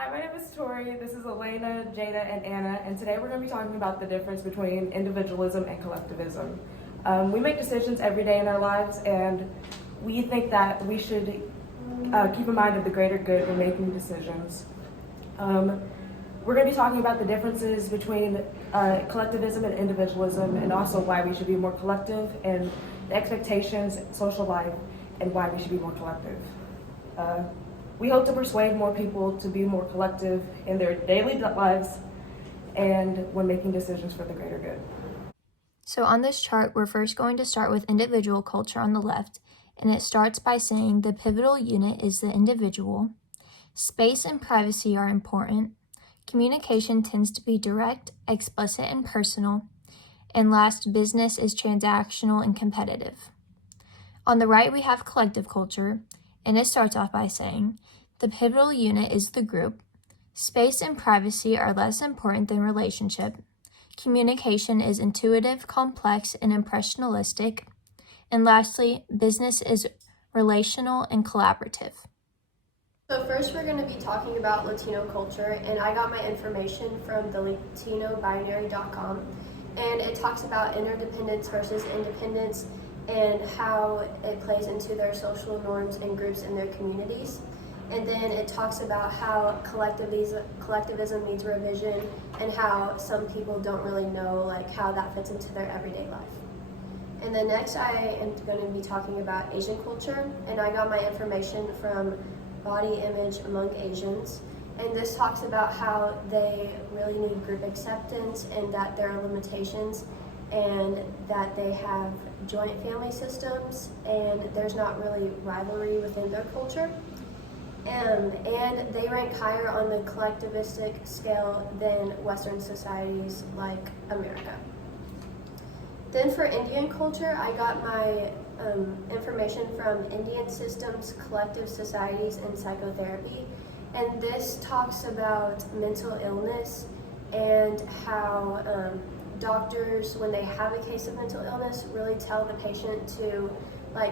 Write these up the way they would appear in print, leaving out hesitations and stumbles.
Hi, my name is Tori. This is Elena, Jada, and Anna, and today we're going to be talking about the difference between individualism and collectivism. We make decisions every day in our lives, and we think that we should keep in mind of the greater good when making decisions. We're going to be talking about the differences between collectivism and individualism, and also why we should be more collective, and the expectations, social life, and why we should be more collective. We hope to persuade more people to be more collective in their daily lives and when making decisions for the greater good. So on this chart, we're first going to start with individual culture on the left, and it starts by saying the pivotal unit is the individual. Space and privacy are important. Communication tends to be direct, explicit, and personal. And last, business is transactional and competitive. On the right, we have collective culture, and it starts off by saying the pivotal unit is the group. Space and privacy are less important than relationship. Communication is intuitive, complex, and impressionistic. And lastly, business is relational and collaborative. So first we're going to be talking about Latino culture, and I got my information from the latinobinary.com, and it talks about interdependence versus independence and how it plays into their social norms and groups in their communities. And then it talks about how collectivism needs revision and how some people don't really know how that fits into their everyday life. And then next I am going to be talking about Asian culture, and I got my information from Body Image Among Asians. And this talks about how they really need group acceptance and that there are limitations and that they have joint family systems and there's not really rivalry within their culture. And they rank higher on the collectivistic scale than Western societies like America. Then for Indian culture, I got my information from Indian Systems, Collective Societies, and Psychotherapy. And this talks about mental illness and how doctors, when they have a case of mental illness, really tell the patient to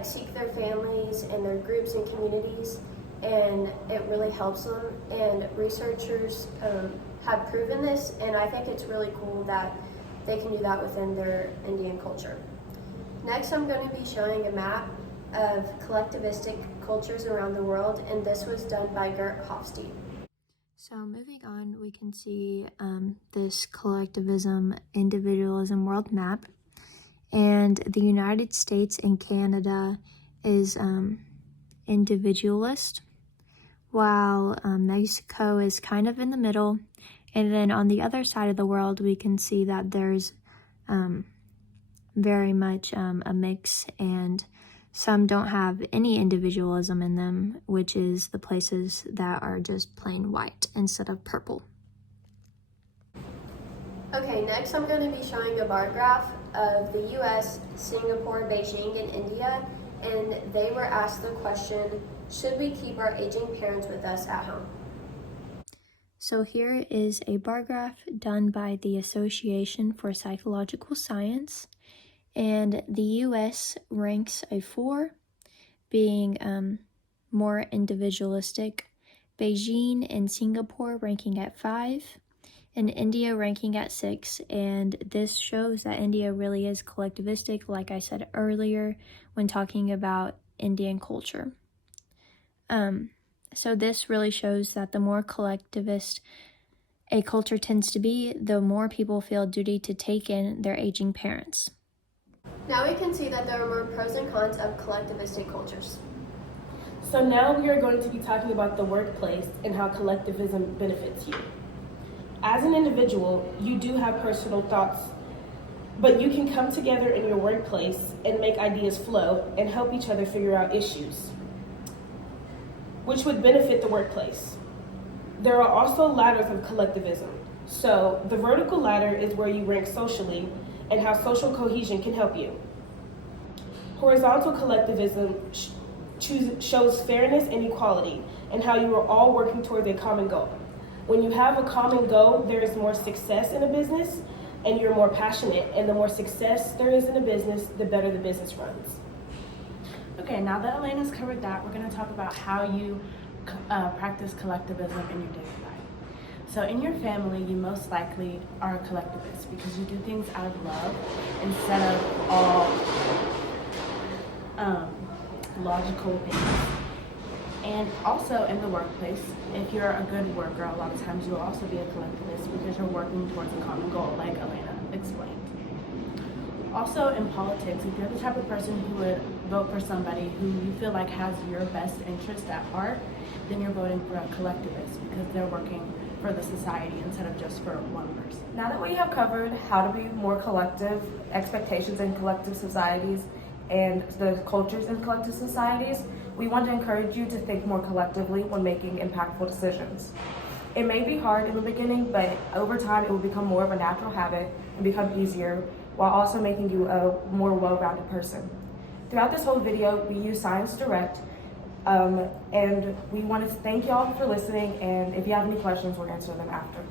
seek their families and their groups and communities, and it really helps them. And researchers have proven this, and I think it's really cool that they can do that within their Indian culture. Next, I'm going to be showing a map of collectivistic cultures around the world, and this was done by Gert Hofstede. So moving on, we can see this collectivism, individualism world map. And the United States and Canada is individualist, while Mexico is kind of in the middle. And then on the other side of the world, we can see that there's very much a mix, and some don't have any individualism in them, which is the places that are just plain white instead of purple. Okay, next I'm going to be showing a bar graph of the US, Singapore, Beijing, and India, and they were asked the question, should we keep our aging parents with us at home? So here is a bar graph done by the Association for Psychological Science, and the US ranks a 4, being more individualistic, Beijing and Singapore ranking at 5, and India ranking at 6, and this shows that India really is collectivistic, like I said earlier when talking about Indian culture. So this really shows that the more collectivist a culture tends to be, the more people feel duty to take in their aging parents. Now we can see that there are more pros and cons of collectivistic cultures. So now we are going to be talking about the workplace and how collectivism benefits you. As an individual, you do have personal thoughts, but you can come together in your workplace and make ideas flow and help each other figure out issues, which would benefit the workplace. There are also ladders of collectivism. So the vertical ladder is where you rank socially and how social cohesion can help you. Horizontal collectivism shows fairness and equality and how you are all working towards a common goal. When you have a common goal, there is more success in a business and you're more passionate, and the more success there is in a business, the better the business runs. Okay, now that Elena's covered that, we're going to talk about how you practice collectivism in your daily life. So in your family, you most likely are a collectivist because you do things out of love instead of all logical things. And also in the workplace, if you're a good worker, a lot of times you'll also be a collectivist because you're working towards a common goal, like Elena explained. Also in politics, if you're the type of person who would vote for somebody who you feel like has your best interest at heart, then you're voting for a collectivist because they're working for the society instead of just for one person. Now that we have covered how to be more collective, expectations in collective societies, and the cultures in collective societies, we want to encourage you to think more collectively when making impactful decisions. It may be hard in the beginning, but over time it will become more of a natural habit and become easier, while also making you a more well-rounded person. Throughout this whole video, we use Science Direct, and we want to thank y'all for listening, and if you have any questions, we'll answer them after.